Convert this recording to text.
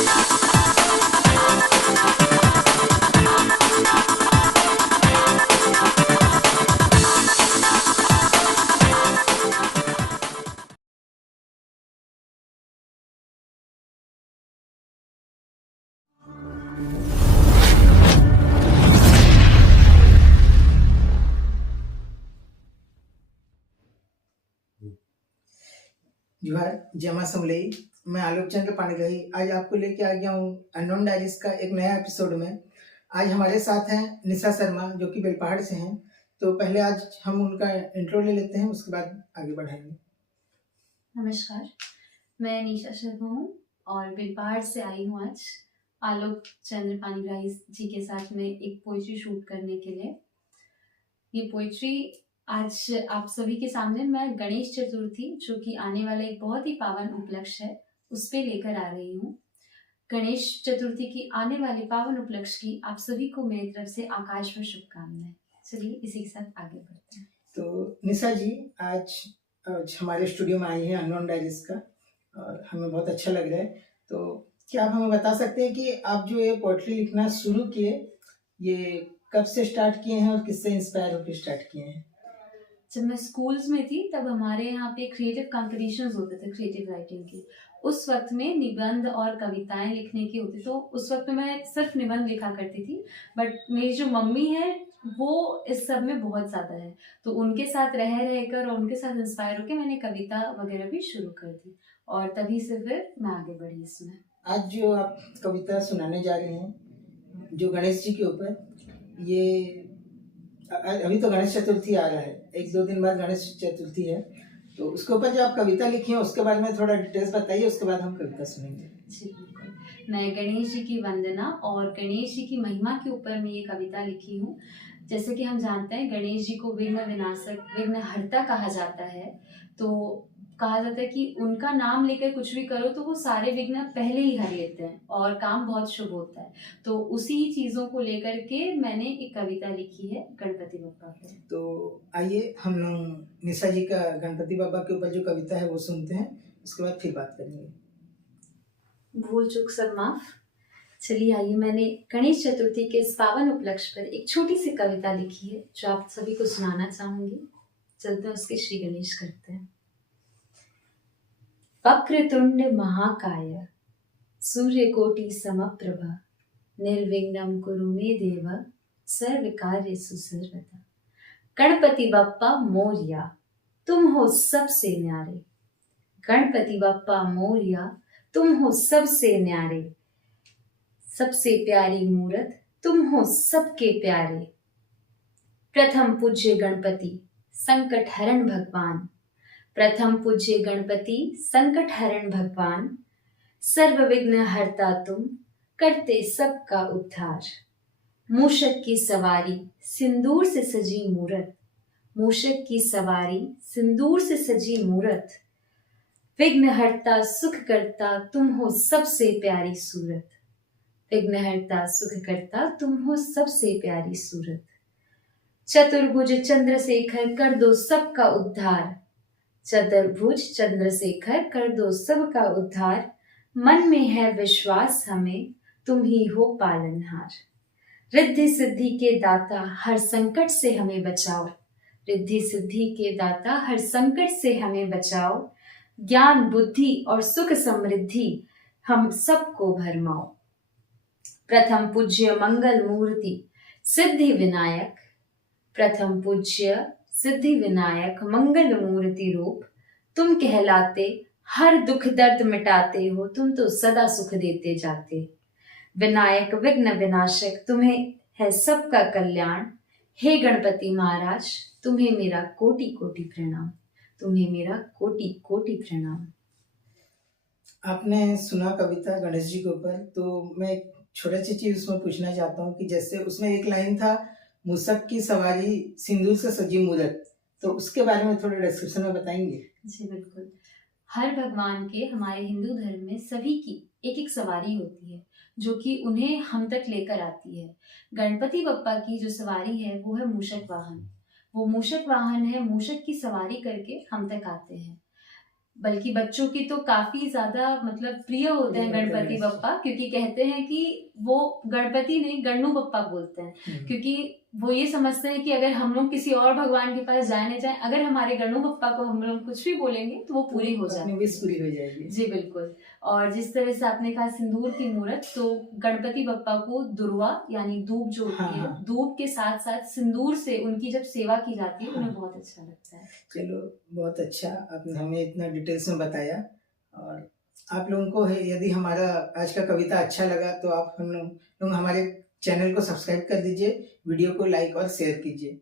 जोहार, जय मां समलेई। मैं आलोक चंद्र पानीग्राही आज आपको लेके आ गया हूँ अननोन डायरीज का एक नया एपिसोड में। आज हमारे साथ हैं निशा शर्मा जो कि बेलपहाड़ से हैं। तो पहले आज हम उनका इंट्रो ले लेते हैं, उसके बाद आगे बढ़ाएंगे। नमस्कार, मैं निशा शर्मा हूँ और बेलपहाड़ से आई हूँ आज आलोक चंद्र पानीग्राही जी के साथ में एक पोइट्री शूट करने के लिए। ये पोइट्री आज आप सभी के सामने मैं गणेश चतुर्थी जो कि आने वाला एक बहुत ही पावन उपलक्ष्य है उस पे लेकर आ रही हूँ। गणेश चतुर्थी की आने वाले पावन उपलक्ष्य की आप सभी को मेरी तरफ से आकाश में शुभकामनाएं। चलिए इसी के साथ आगे बढ़ते हैं। तो निशा जी आज हमारे स्टूडियो में आई हैं अननोन डायरीज का और हमें बहुत अच्छा लग रहा है। तो क्या आप हमें बता सकते हैं कि आप जो ये पोएट्री लिखना शुरू किए, ये कब से स्टार्ट किए हैं और किससे इंस्पायर होकर स्टार्ट किए हैं? जब मैं स्कूल्स में थी तब हमारे यहाँ पे क्रिएटिव कॉम्पिटिशन्स होते थे क्रिएटिव राइटिंग के। उस वक्त में निबंध और कविताएं लिखने की होती, तो उस वक्त मैं सिर्फ निबंध लिखा करती थी। बट मेरी जो मम्मी है वो इस सब में बहुत ज़्यादा है, तो उनके साथ रहकर और उनके साथ इंस्पायर होकर मैंने कविता वगैरह भी शुरू कर दी और तभी से फिर मैं आगे बढ़ी इसमें। आज जो आप कविता सुनाने जा रहे हैं जो गणेश जी के ऊपर, ये अभी तो गणेश चतुर्थी आ रहा है, 1-2 दिन बाद गणेश चतुर्थी है, तो उसके ऊपर जो आप कविता लिखी है उसके बारे में थोड़ा डिटेल्स बताइए, उसके बाद हम कविता सुनेंगे। जी बिल्कुल। मैं गणेश जी की वंदना और गणेश जी की महिमा के ऊपर मैं ये कविता लिखी हूँ। जैसे कि हम जानते हैं गणेश जी को विघ्न विनाशक विघ्नहर्ता कहा जाता है। तो कहा जाता है कि उनका नाम लेकर कुछ भी करो तो वो सारे विघ्न पहले ही हर लेते हैं और काम बहुत शुभ होता है। तो उसी चीज़ों को लेकर के मैंने एक कविता लिखी है गणपति बप्पा पे। तो आइए हम लोग निशा जी का गणपति बाबा के ऊपर जो कविता है वो सुनते हैं, उसके बाद फिर बात करेंगे। भूल चूक सब माफ। चलिए आइए, मैंने गणेश चतुर्थी के इस पावन उपलक्ष्य पर एक छोटी सी कविता लिखी है जो आप सभी को सुनाना चाहूंगी। चलते हैं उसके श्री गणेश करते हैं। वक्रतुंड महाकाय सूर्यकोटि समप्रभा निर्विघ्नं कुरु मे देव सर्वकार्येषु सर्वदा। गणपति बप्पा मोरया तुम हो सबसे न्यारे। गणपति बप्पा मोरया तुम हो सबसे न्यारे। सबसे प्यारी मूरत तुम हो सबके प्यारे। प्रथम पूज्य गणपति संकट हरण भगवान। प्रथम पूज्य गणपति संकट हरण भगवान। सर्व विघ्न हरता तुम करते सबका उद्धार। मूषक की सवारी सिंदूर से सजी मूरत। मूषक की सवारी सिंदूर से सजी मूरत। विघ्नहर्ता सुख करता तुम हो सबसे प्यारी सूरत। विघ्नहर्ता सुख करता तुम हो सबसे प्यारी सूरत। चतुर्भुज चंद्रशेखर कर दो सबका उद्धार। चतुर्भुज चंद्रशेखर कर दो सबका उद्धार। मन में है विश्वास हमें तुम ही हो पालनहार। रिद्धि सिद्धि के दाता हर संकट से हमें बचाओ। रिद्धि सिद्धि के दाता हर संकट से हमें बचाओ। ज्ञान बुद्धि और सुख समृद्धि हम सबको भरमाओ। प्रथम पूज्य मंगल मूर्ति सिद्धि विनायक। प्रथम पूज्य सिद्धि विनायक मंगल मूर्ति रूप तुम कहलाते हर दुख दर्द मिटाते हो। तुम तो सदा सुख देते जाते। विनायक विघ्न विनाशक तुम्हें है सबका कल्याण। हे गणपति महाराज तुम्हें मेरा कोटि कोटि प्रणाम। तुम्हें मेरा कोटि कोटि प्रणाम। आपने सुना कविता गणेश जी के ऊपर, तो मैं एक छोटा सी चीज उसमें पूछना चाहता हूँ कि जैसे उसमें एक लाइन था मूषक की सवारी सिंदूर से सजी मूरत, तो उसके बारे में थोड़ा डिस्क्रिप्शन में बताएंगे? जी बिल्कुल। हर भगवान के हमारे हिंदू धर्म में सभी की एक एक सवारी होती है जो कि उन्हें हम तक लेकर आती है। गणपति बप्पा की जो सवारी है वो है मूषक वाहन। वो मूषक वाहन है, मूषक की सवारी करके हम तक आते हैं। बल्कि बच्चों की तो काफी ज्यादा मतलब प्रिय होते हैं प्रिय होते हैं गणपति गणेश। बप्पा, क्योंकि कहते हैं कि वो गणपति नहीं गन्नू बप्पा बोलते हैं, क्योंकि वो ये समझते हैं कि अगर हम लोग किसी और भगवान के पास जाए न जाए, अगर हमारे गन्नू बप्पा को हम लोग कुछ भी बोलेंगे तो वो पूरी हो जाती अपनी विश पूरी हो जाएगी। जी बिल्कुल। और जिस तरह से आपने कहा सिंदूर की मूरत, तो गणपति बप्पा को दुर्वा यानी दूब जो होती हाँ, है, हाँ। दूब के साथ साथ सिंदूर से उनकी जब सेवा की जाती है, हाँ। उन्हें बहुत अच्छा लगता है। चलो बहुत अच्छा, आपने हमें इतना डिटेल्स में बताया। और आप लोगों को यदि हमारा आज का कविता अच्छा लगा तो आप हम लोग हमारे चैनल को सब्सक्राइब कर दीजिए, वीडियो को लाइक और शेयर कीजिए।